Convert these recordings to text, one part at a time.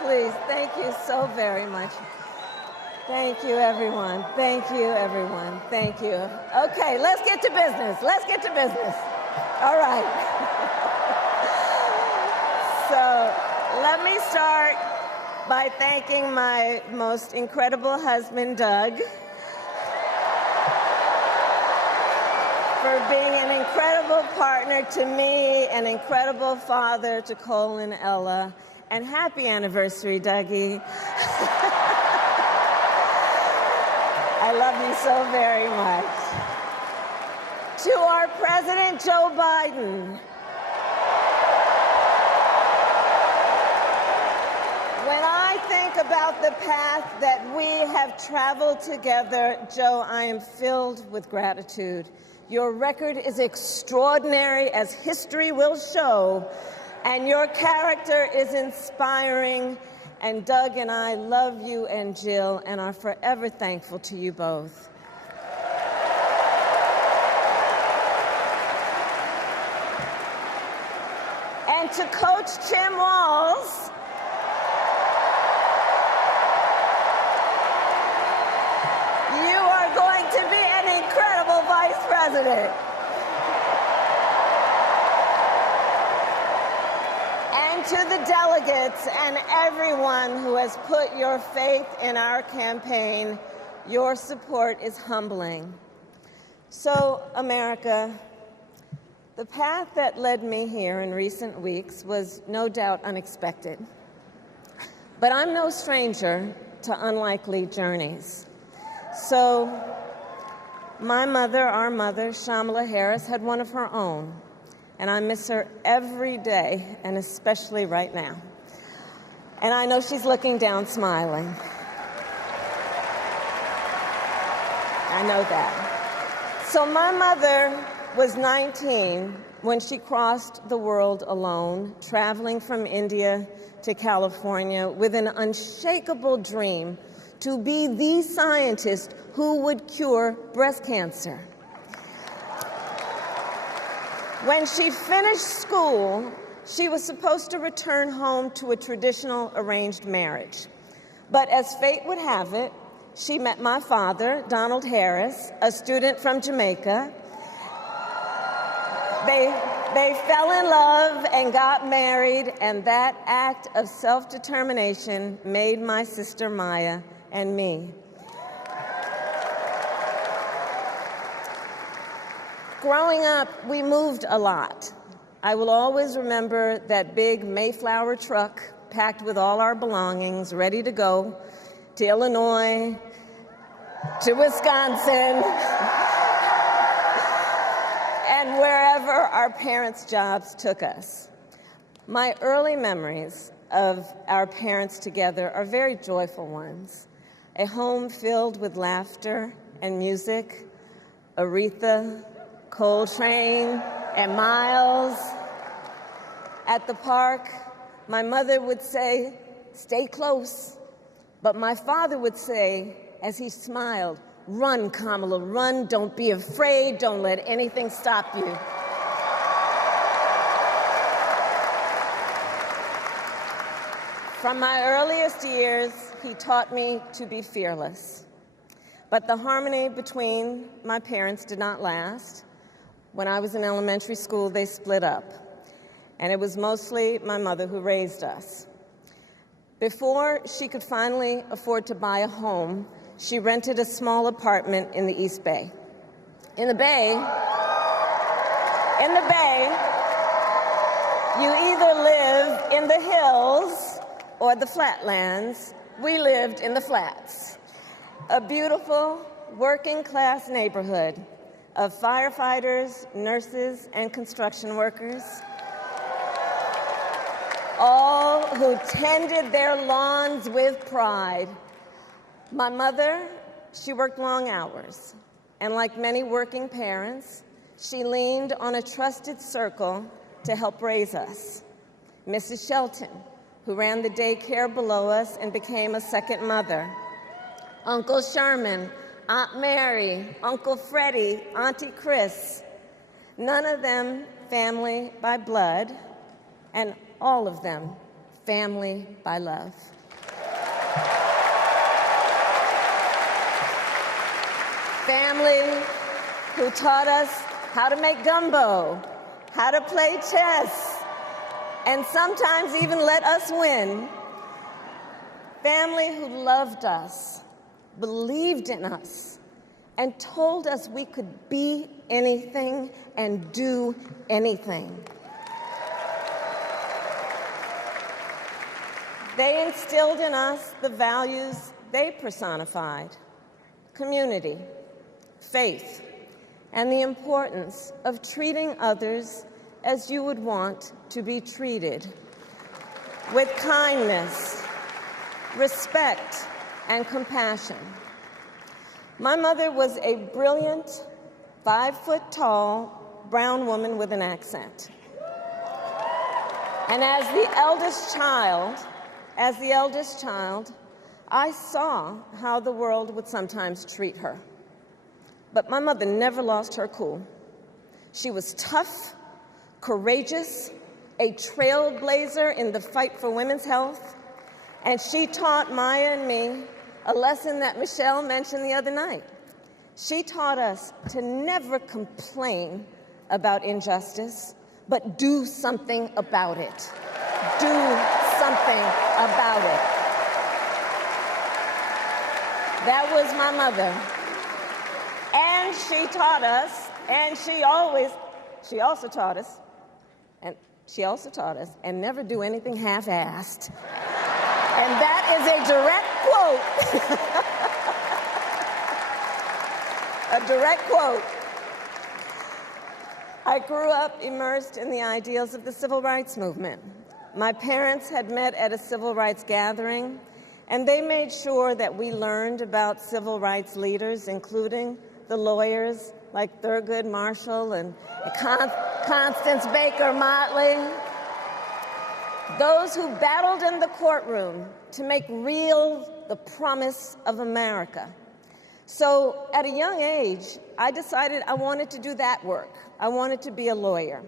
Please, thank you so very much. Thank you, everyone. Thank you, everyone. Thank you. Okay, let's get to business. Let's get to business. All right. So let me start by thanking my most incredible husband, Doug, for being an incredible partner to me, an incredible father to Cole and Ella, and happy anniversary, Dougie. I love you so very much. To our President Joe Biden, when I think about the path that we have traveled together, Joe, I am filled with gratitude. Your record is extraordinary, as history will show, and your character is inspiring. And Doug and I love you and Jill and are forever thankful to you both. And to Coach Tim Walz, you are going to be an incredible vice president. And to the delegates and everyone who has put your faith in our campaign, your support is humbling. So, America, the path that led me here in recent weeks was no doubt unexpected. But I'm no stranger to unlikely journeys. So, my mother, our mother, Kamala Harris, had one of her own. And I miss her every day, and especially right now. And I know she's looking down, smiling. I know that. So my mother was 19 when she crossed the world alone, traveling from India to California with an unshakable dream to be the scientist who would cure breast cancer. When she finished school, she was supposed to return home to a traditional arranged marriage. But as fate would have it, she met my father, Donald Harris, a student from Jamaica. They fell in love and got married, and that act of self-determination made my sister Maya and me. Growing up, we moved a lot. I will always remember that big Mayflower truck packed with all our belongings, ready to go to Illinois, to Wisconsin, and wherever our parents' jobs took us. My early memories of our parents together are very joyful ones. A home filled with laughter and music, Aretha, Coltrane, and Miles. At the park, my mother would say, "Stay close." But my father would say, as he smiled, "Run, Kamala, run. Don't be afraid. Don't let anything stop you." From my earliest years, he taught me to be fearless. But the harmony between my parents did not last. When I was in elementary school, they split up, and it was mostly my mother who raised us. Before she could finally afford to buy a home, she rented a small apartment in the East Bay. In the Bay, you either live in the hills or the flatlands. We lived in the flats, a beautiful working-class neighborhood of firefighters, nurses, and construction workers, all who tended their lawns with pride. My mother, she worked long hours, and like many working parents, she leaned on a trusted circle to help raise us. Mrs. Shelton, who ran the daycare below us and became a second mother. Uncle Sherman, Aunt Mary, Uncle Freddie, Auntie Chris, none of them family by blood, and all of them family by love. Family who taught us how to make gumbo, how to play chess, and sometimes even let us win. Family who loved us, believed in us, and told us we could be anything and do anything. They instilled in us the values they personified: community, faith, and the importance of treating others as you would want to be treated, with kindness, respect, and compassion. My mother was a brilliant, 5-foot-tall brown woman with an accent. And as the eldest child, I saw how the world would sometimes treat her. But my mother never lost her cool. She was tough, courageous, a trailblazer in the fight for women's health, and she taught Maya and me a lesson that Michelle mentioned the other night. She taught us to never complain about injustice, but do something about it. Do something about it. That was my mother. And she taught us, and she also taught us, and never do anything half-assed. And that is a direct quote. A direct quote. I grew up immersed in the ideals of the civil rights movement. My parents had met at a civil rights gathering, and they made sure that we learned about civil rights leaders, including the lawyers like Thurgood Marshall and Constance Baker Motley, those who battled in the courtroom to make real the promise of America. So at a young age, I decided I wanted to do that work. I wanted to be a lawyer.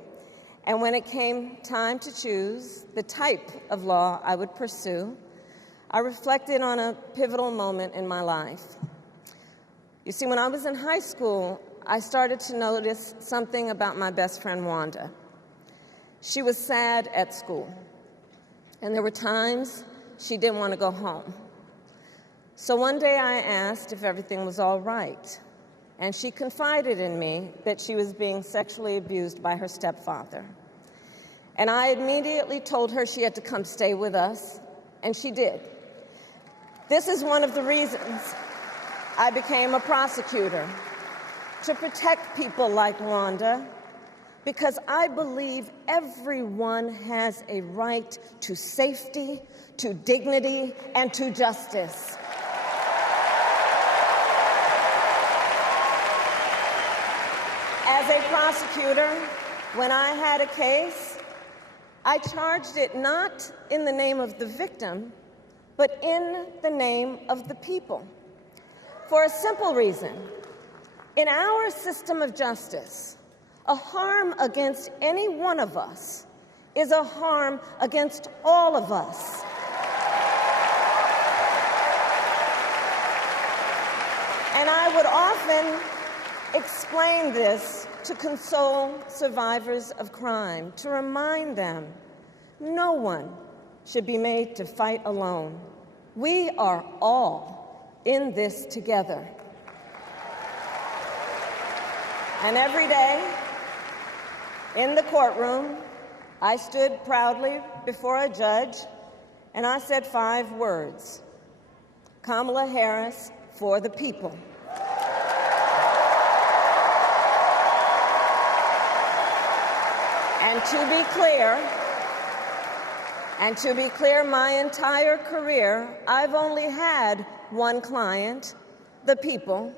And when it came time to choose the type of law I would pursue, I reflected on a pivotal moment in my life. You see, when I was in high school, I started to notice something about my best friend, Wanda. She was sad at school, and there were times she didn't want to go home. So one day I asked if everything was all right, and she confided in me that she was being sexually abused by her stepfather. And I immediately told her she had to come stay with us, and she did. This is one of the reasons I became a prosecutor, to protect people like Wanda, because I believe everyone has a right to safety, to dignity, and to justice. As a prosecutor, when I had a case, I charged it not in the name of the victim, but in the name of the people. For a simple reason. In our system of justice, a harm against any one of us is a harm against all of us. And I would often explain this to console survivors of crime, to remind them no one should be made to fight alone. We are all in this together. And every day in the courtroom, I stood proudly before a judge and I said 5 words: Kamala Harris for the people. And to be clear, my entire career, I've only had one client, the people.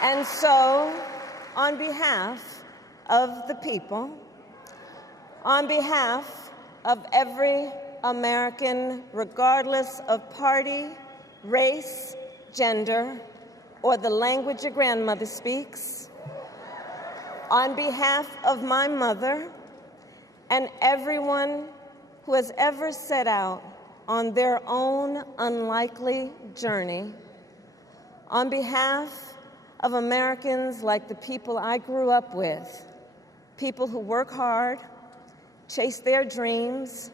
And so, on behalf of the people, on behalf of every American, regardless of party, race, gender, or the language your grandmother speaks, on behalf of my mother and everyone who has ever set out on their own unlikely journey, on behalf of Americans like the people I grew up with, people who work hard, chase their dreams,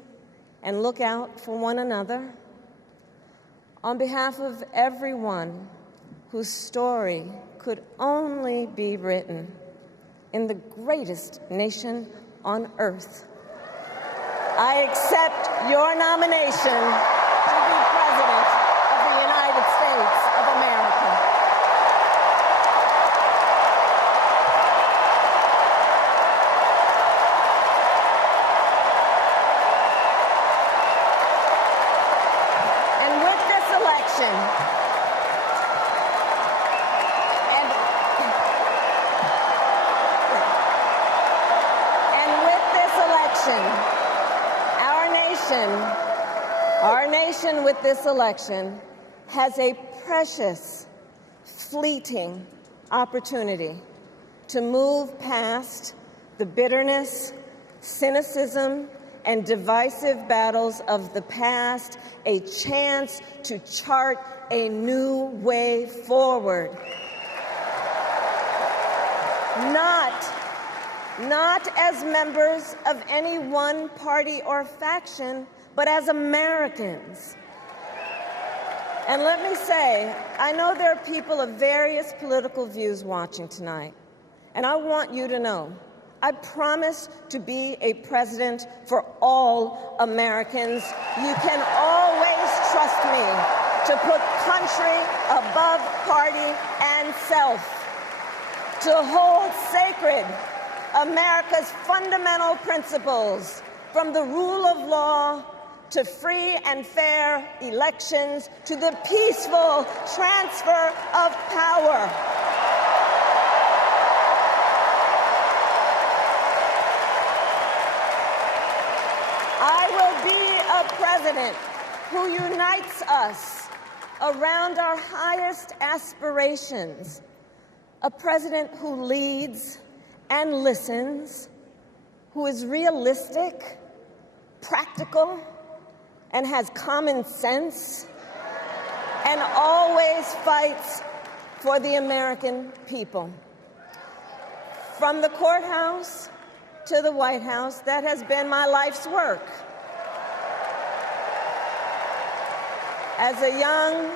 and look out for one another, on behalf of everyone whose story could only be written in the greatest nation on earth, I accept your nomination to be President of the United States of America. And with this election, our nation with this election has a precious, fleeting opportunity to move past the bitterness, cynicism, and divisive battles of the past, a chance to chart a new way forward. Not as members of any one party or faction, but as Americans. And let me say, I know there are people of various political views watching tonight, and I want you to know, I promise to be a president for all Americans. You can always trust me to put country above party and self, to hold sacred America's fundamental principles, from the rule of law to free and fair elections to the peaceful transfer of power. I will be a president who unites us around our highest aspirations, a president who leads and listens, who is realistic, practical, and has common sense, and always fights for the American people. From the courthouse to the White House, that has been my life's work. As a young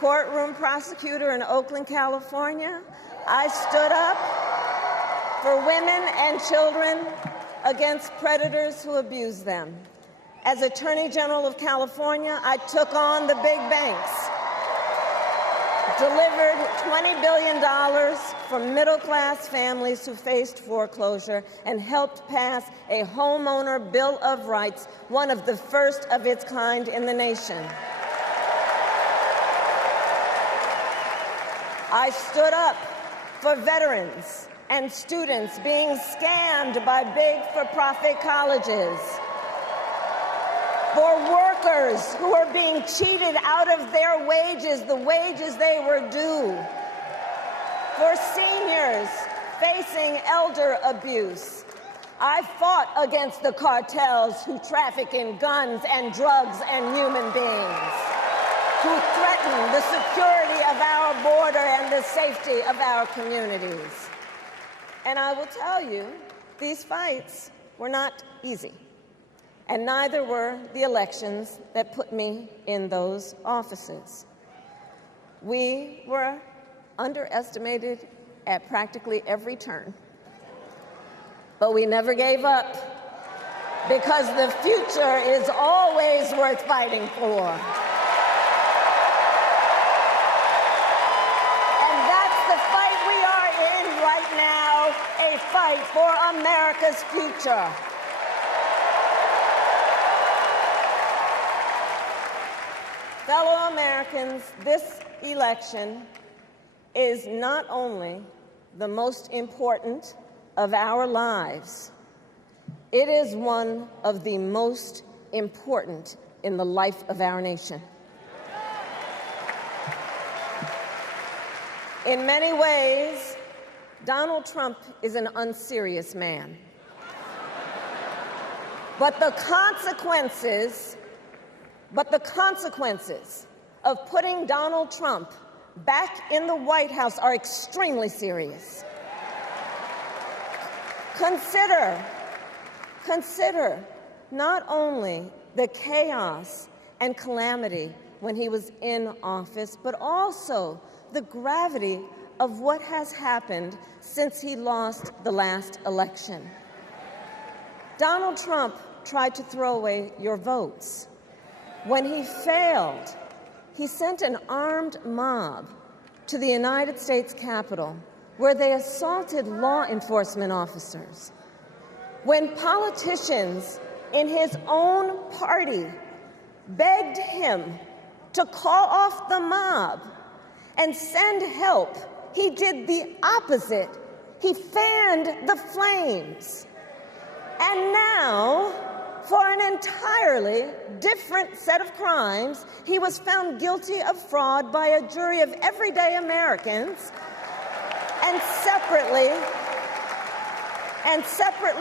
courtroom prosecutor in Oakland, California, I stood up for women and children against predators who abuse them. As Attorney General of California, I took on the big banks, delivered $20 billion from middle-class families who faced foreclosure, and helped pass a homeowner Bill of Rights, one of the first of its kind in the nation. I stood up for veterans and students being scammed by big for-profit colleges, for workers who are being cheated out of their wages, the wages they were due, for seniors facing elder abuse. I fought against the cartels who traffic in guns and drugs and human beings, who threaten the security of our border and the safety of our communities. And I will tell you, these fights were not easy, and neither were the elections that put me in those offices. We were underestimated at practically every turn, but we never gave up, because the future is always worth fighting for. A fight for America's future. Fellow Americans, this election is not only the most important of our lives, it is one of the most important in the life of our nation. In many ways, Donald Trump is an unserious man. But the consequences of putting Donald Trump back in the White House are extremely serious. Consider not only the chaos and calamity when he was in office, but also the gravity of what has happened since he lost the last election. Donald Trump tried to throw away your votes. When he failed, he sent an armed mob to the United States Capitol, where they assaulted law enforcement officers. When politicians in his own party begged him to call off the mob and send help, he did the opposite. He fanned the flames. And now, for an entirely different set of crimes, he was found guilty of fraud by a jury of everyday Americans and separately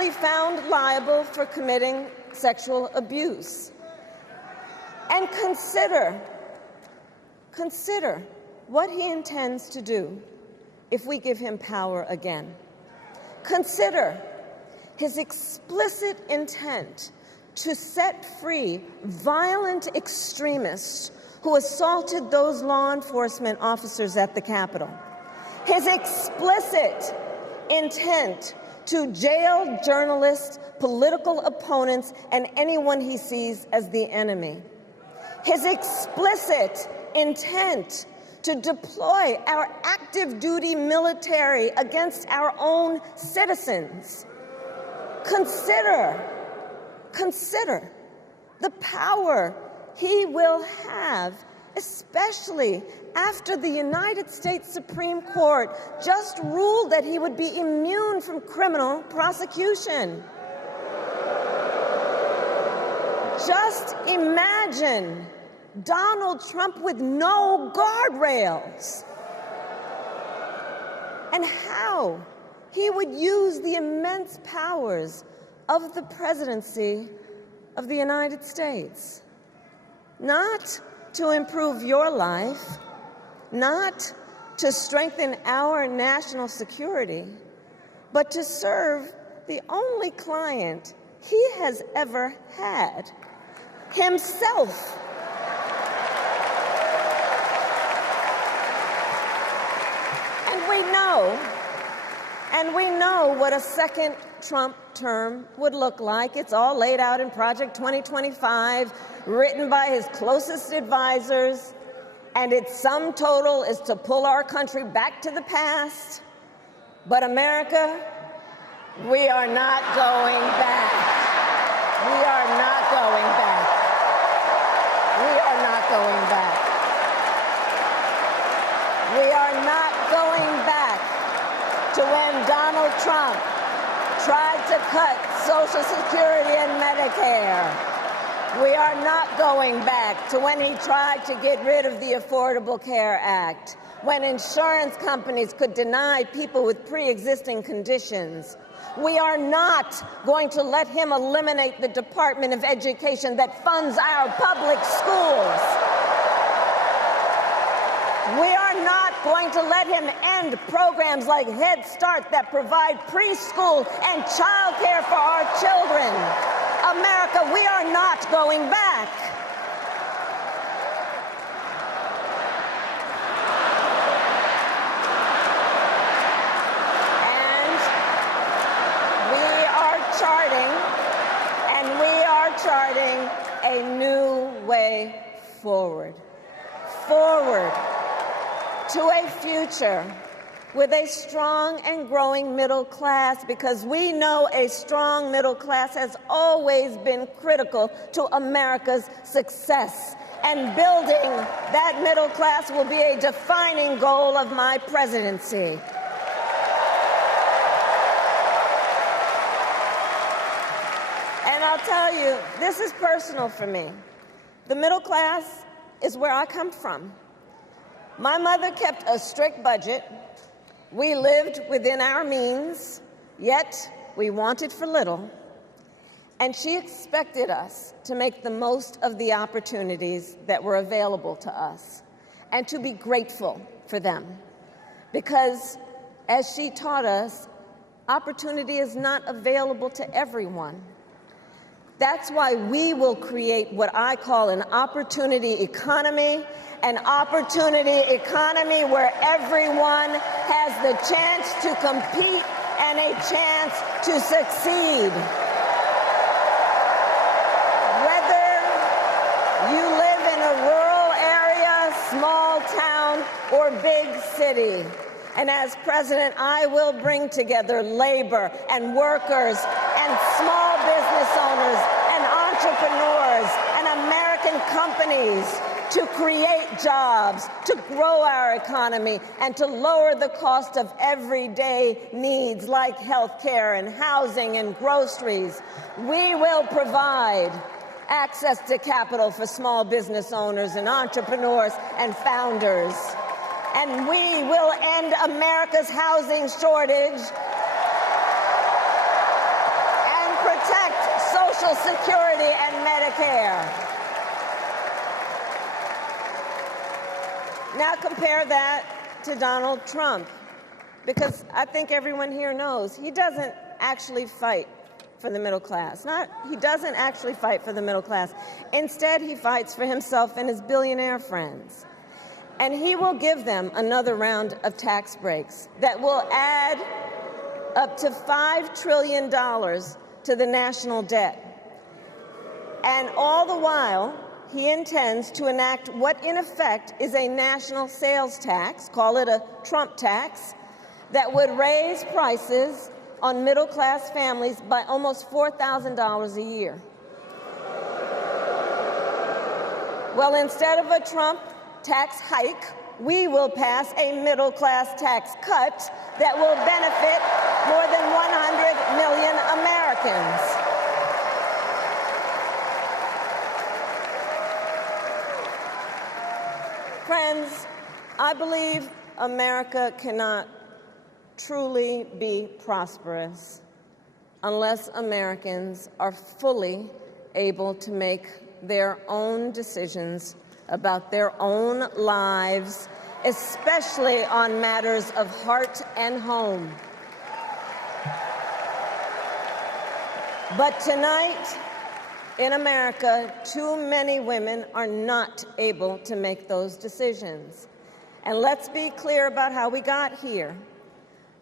found liable for committing sexual abuse. And consider what he intends to do if we give him power again. Consider his explicit intent to set free violent extremists who assaulted those law enforcement officers at the Capitol. His explicit intent to jail journalists, political opponents, and anyone he sees as the enemy. His explicit intent to deploy our active duty military against our own citizens. Consider the power he will have, especially after the United States Supreme Court just ruled that he would be immune from criminal prosecution. Just imagine Donald Trump with no guardrails, and how he would use the immense powers of the presidency of the United States, not to improve your life, not to strengthen our national security, but to serve the only client he has ever had, himself. And we know what a second Trump term would look like. It's all laid out in Project 2025, written by his closest advisors, and its sum total is to pull our country back to the past. But America, we are not going back. We are not going back. We are not going back. We are not going back to when Donald Trump tried to cut Social Security and Medicare. We are not going back to when he tried to get rid of the Affordable Care Act, when insurance companies could deny people with pre-existing conditions. We are not going to let him eliminate the Department of Education that funds our public schools. We are not going to let him end programs like Head Start that provide preschool and child care for our children. America, we are not going back. And we are charting a new way forward. To a future with a strong and growing middle class, because we know a strong middle class has always been critical to America's success. And building that middle class will be a defining goal of my presidency. And I'll tell you, this is personal for me. The middle class is where I come from. My mother kept a strict budget. We lived within our means, yet we wanted for little. And she expected us to make the most of the opportunities that were available to us and to be grateful for them. Because, as she taught us, opportunity is not available to everyone. That's why we will create what I call an opportunity economy where everyone has the chance to compete and a chance to succeed. Whether you live in a rural area, small town, or big city. And as president, I will bring together labor and workers and small business owners and entrepreneurs and American companies to create jobs, to grow our economy, and to lower the cost of everyday needs like health care and housing and groceries. We will provide access to capital for small business owners and entrepreneurs and founders. And we will end America's housing shortage and protect Social Security and Medicare. Now compare that to Donald Trump, because I think everyone here knows he doesn't actually fight for the middle class. He doesn't actually fight for the middle class. Instead, he fights for himself and his billionaire friends. And he will give them another round of tax breaks that will add up to $5 trillion to the national debt. And all the while, he intends to enact what in effect is a national sales tax, call it a Trump tax, that would raise prices on middle-class families by almost $4,000 a year. Well, instead of a Trump tax hike, we will pass a middle-class tax cut that will benefit more than 100 million Americans. Friends, I believe America cannot truly be prosperous unless Americans are fully able to make their own decisions about their own lives, especially on matters of heart and home. But tonight, in America, too many women are not able to make those decisions. And let's be clear about how we got here.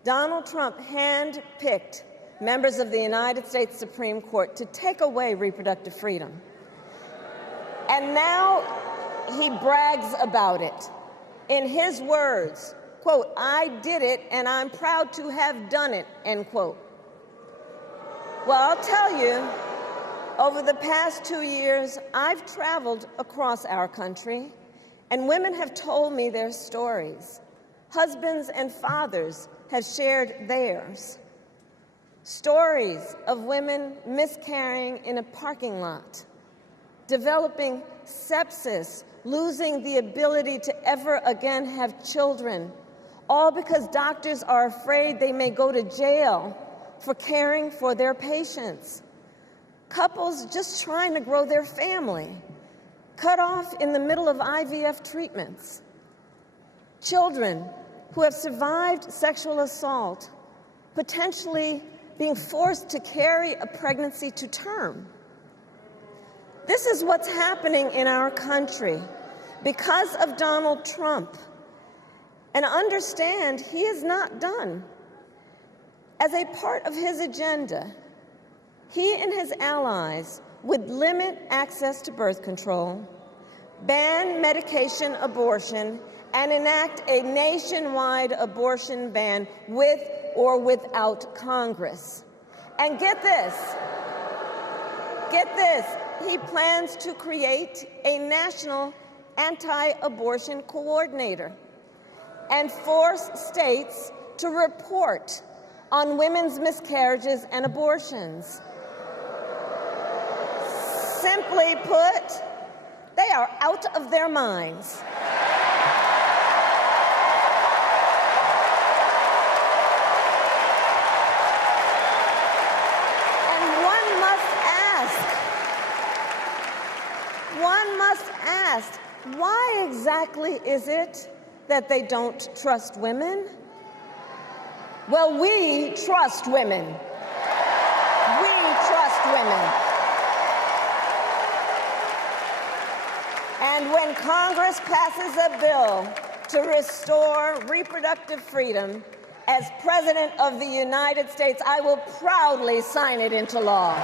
Donald Trump handpicked members of the United States Supreme Court to take away reproductive freedom. And now he brags about it. In his words, quote, "I did it and I'm proud to have done it," end quote. Well, I'll tell you, over the past 2 years, I've traveled across our country, and women have told me their stories. Husbands and fathers have shared theirs. Stories of women miscarrying in a parking lot, developing sepsis, losing the ability to ever again have children, all because doctors are afraid they may go to jail for caring for their patients. Couples just trying to grow their family, cut off in the middle of IVF treatments. Children who have survived sexual assault, potentially being forced to carry a pregnancy to term. This is what's happening in our country because of Donald Trump. And understand, he is not done. As a part of his agenda, he and his allies would limit access to birth control, ban medication abortion, and enact a nationwide abortion ban with or without Congress. And get this, he plans to create a national anti-abortion coordinator and force states to report on women's miscarriages and abortions. Simply put, they are out of their minds. And one must one must ask, why exactly is it that they don't trust women? Well, we trust women. We trust women. And when Congress passes a bill to restore reproductive freedom, as President of the United States, I will proudly sign it into law.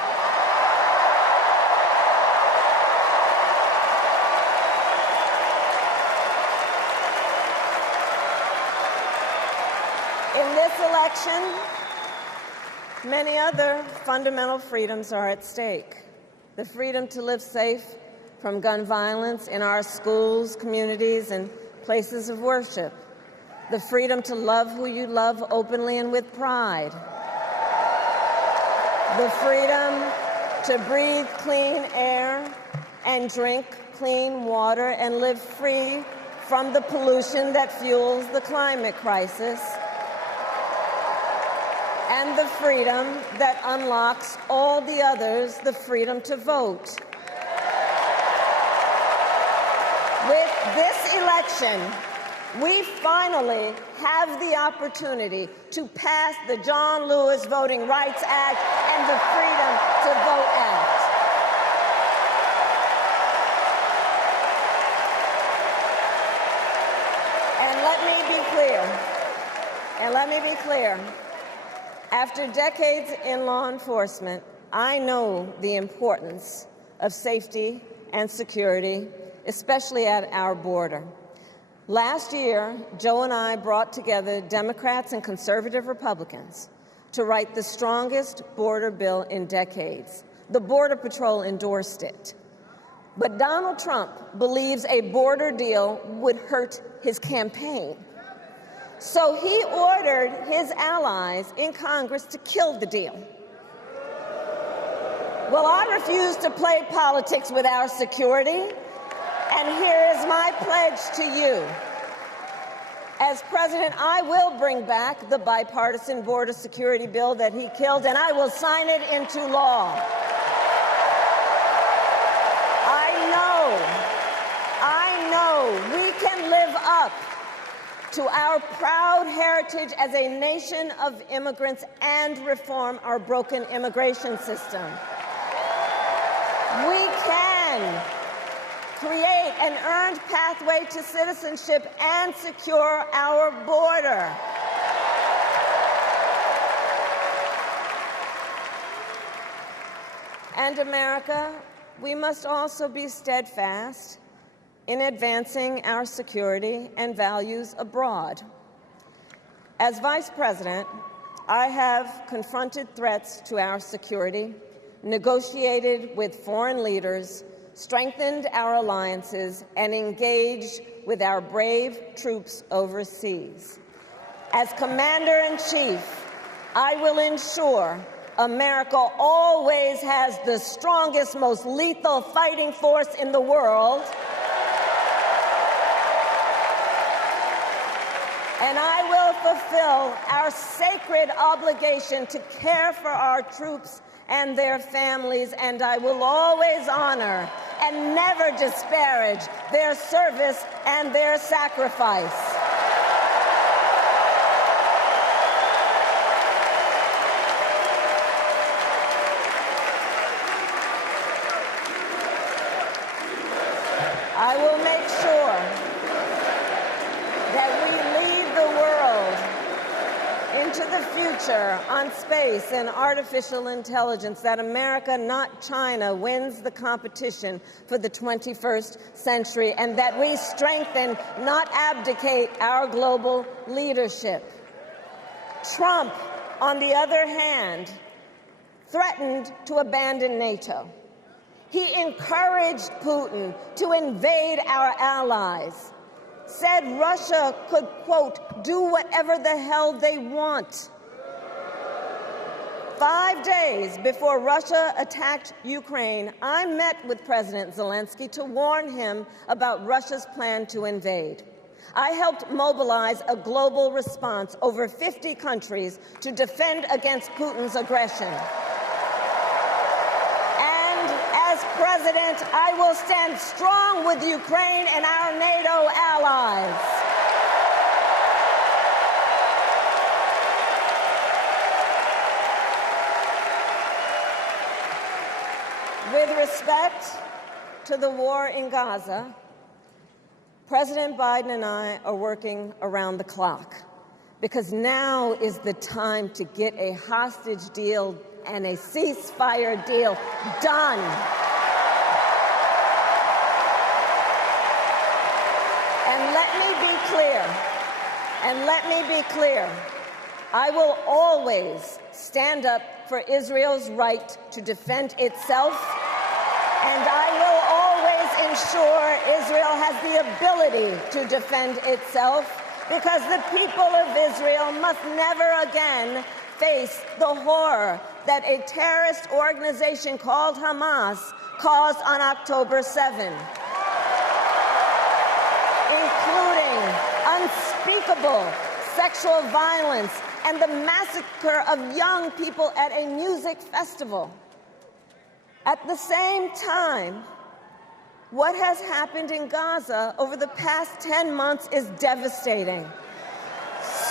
In this election, many other fundamental freedoms are at stake. The freedom to live safe from gun violence in our schools, communities, and places of worship. The freedom to love who you love openly and with pride. The freedom to breathe clean air and drink clean water and live free from the pollution that fuels the climate crisis. And the freedom that unlocks all the others, the freedom to vote. With this election, we finally have the opportunity to pass the John Lewis Voting Rights Act and the Freedom to Vote Act. And let me be clear. After decades in law enforcement, I know the importance of safety and security, especially at our border. Last year, Joe and I brought together Democrats and conservative Republicans to write the strongest border bill in decades. The Border Patrol endorsed it. But Donald Trump believes a border deal would hurt his campaign. So he ordered his allies in Congress to kill the deal. Well, I refuse to play politics with our security. And here is my pledge to you. As president, I will bring back the bipartisan border security bill that he killed, and I will sign it into law. I know we can live up to our proud heritage as a nation of immigrants and reform our broken immigration system. We can create an earned pathway to citizenship and secure our border. And America, we must also be steadfast in advancing our security and values abroad. As Vice President, I have confronted threats to our security, negotiated with foreign leaders, strengthened our alliances, and engaged with our brave troops overseas. As Commander-in-Chief, I will ensure America always has the strongest, most lethal fighting force in the world, and I will fulfill our sacred obligation to care for our troops and their families, and I will always honor and never disparage their service and their sacrifice. I will make sure that we lead the world into the future on space and artificial intelligence, that America, not China, wins the competition for the 21st century, and that we strengthen, not abdicate, our global leadership. Trump, on the other hand, threatened to abandon NATO. He encouraged Putin to invade our allies, said Russia could, quote, do whatever the hell they want. 5 days before Russia attacked Ukraine, I met with President Zelensky to warn him about Russia's plan to invade. I helped mobilize a global response, over 50 countries, to defend against Putin's aggression. And as President, I will stand strong with Ukraine and our NATO allies. With respect to the war in Gaza, President Biden and I are working around the clock because now is the time to get a hostage deal and a ceasefire deal done. And let me be clear, I will always stand up for Israel's right to defend itself, and I will always ensure Israel has the ability to defend itself, because the people of Israel must never again face the horror that a terrorist organization called Hamas caused on October 7, including unspeakable sexual violence and the massacre of young people at a music festival. At the same time, what has happened in Gaza over the past 10 months is devastating.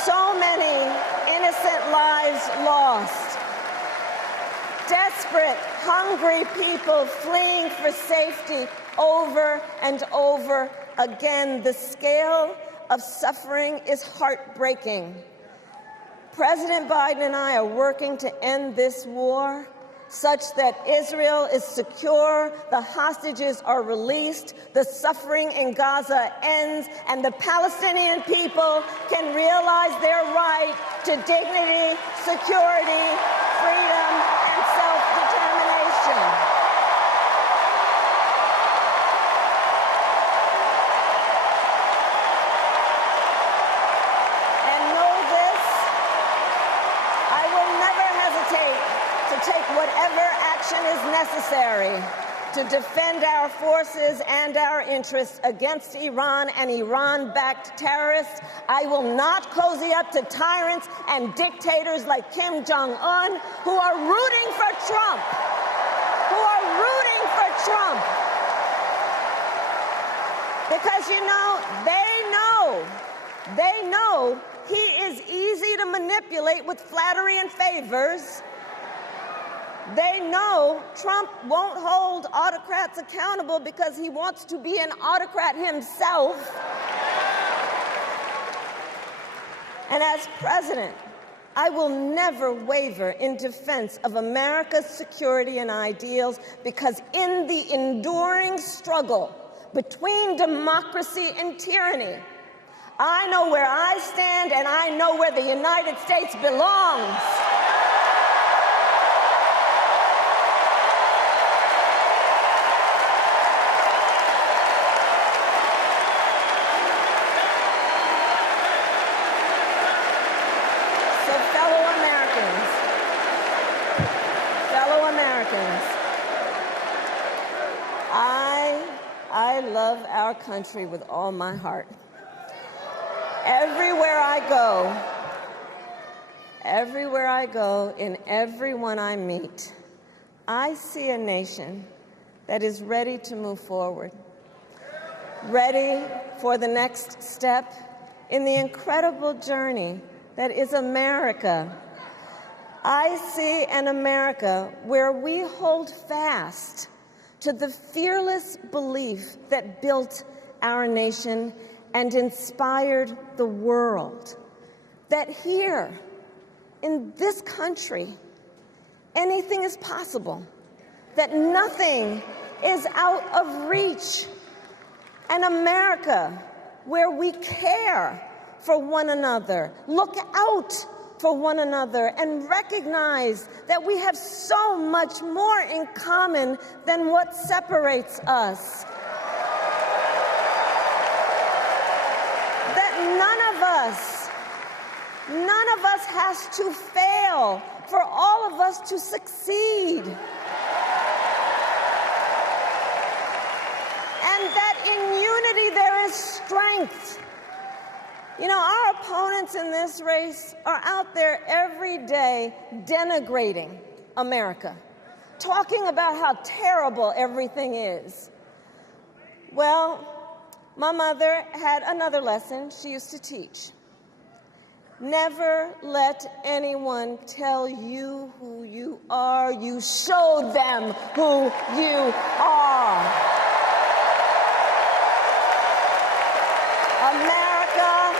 So many innocent lives lost. Desperate, hungry people fleeing for safety over and over again. The scale of suffering is heartbreaking. President Biden and I are working to end this war such that Israel is secure, the hostages are released, the suffering in Gaza ends, and the Palestinian people can realize their right to dignity, security, freedom, and self-determination. Whatever action is necessary to defend our forces and our interests against Iran and Iran-backed terrorists. I will not cozy up to tyrants and dictators like Kim Jong-un who are rooting for Trump, Because, you know, they know he is easy to manipulate with flattery and favors. They know Trump won't hold autocrats accountable because he wants to be an autocrat himself. And as president, I will never waver in defense of America's security and ideals, because in the enduring struggle between democracy and tyranny, I know where I stand and I know where the United States belongs. I love our country with all my heart. Everywhere I go, in everyone I meet, I see a nation that is ready to move forward, ready for the next step in the incredible journey that is America. I see an America where we hold fast to the fearless belief that built our nation and inspired the world, that here in this country, anything is possible, that nothing is out of reach. An America where we care for one another, look out for one another, and recognize that we have so much more in common than what separates us. That none of us has to fail for all of us to succeed. And that in unity there is strength. You know, our opponents in this race are out there every day denigrating America, talking about how terrible everything is. Well, my mother had another lesson she used to teach. Never let anyone tell you who you are. You show them who you are. America,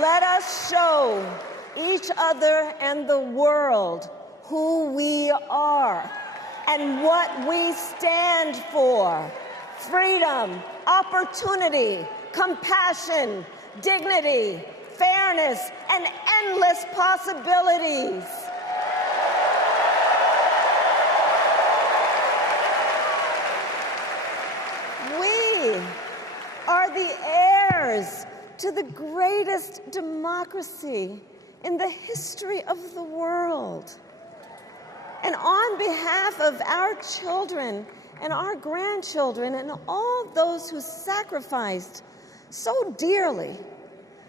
let us show each other and the world who we are and what we stand for. Freedom, opportunity, compassion, dignity, fairness, and endless possibilities. We are the heirs to the greatest democracy in the history of the world. And on behalf of our children and our grandchildren and all those who sacrificed so dearly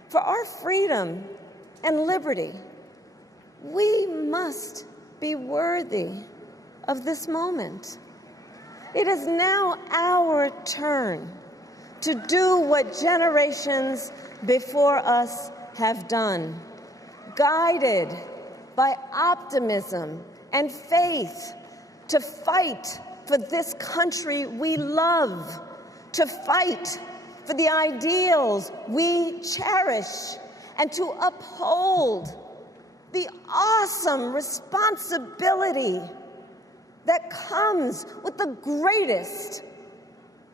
for our freedom and liberty, we must be worthy of this moment. It is now our turn to do what generations before us have done, guided by optimism and faith, to fight for this country we love, to fight for the ideals we cherish, and to uphold the awesome responsibility that comes with the greatest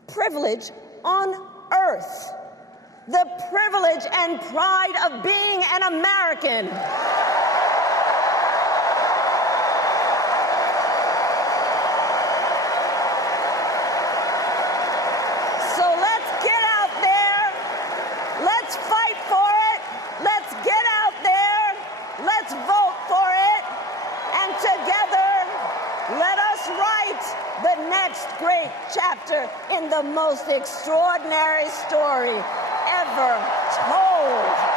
privilege on earth, the privilege and pride of being an American. Great chapter in the most extraordinary story ever told.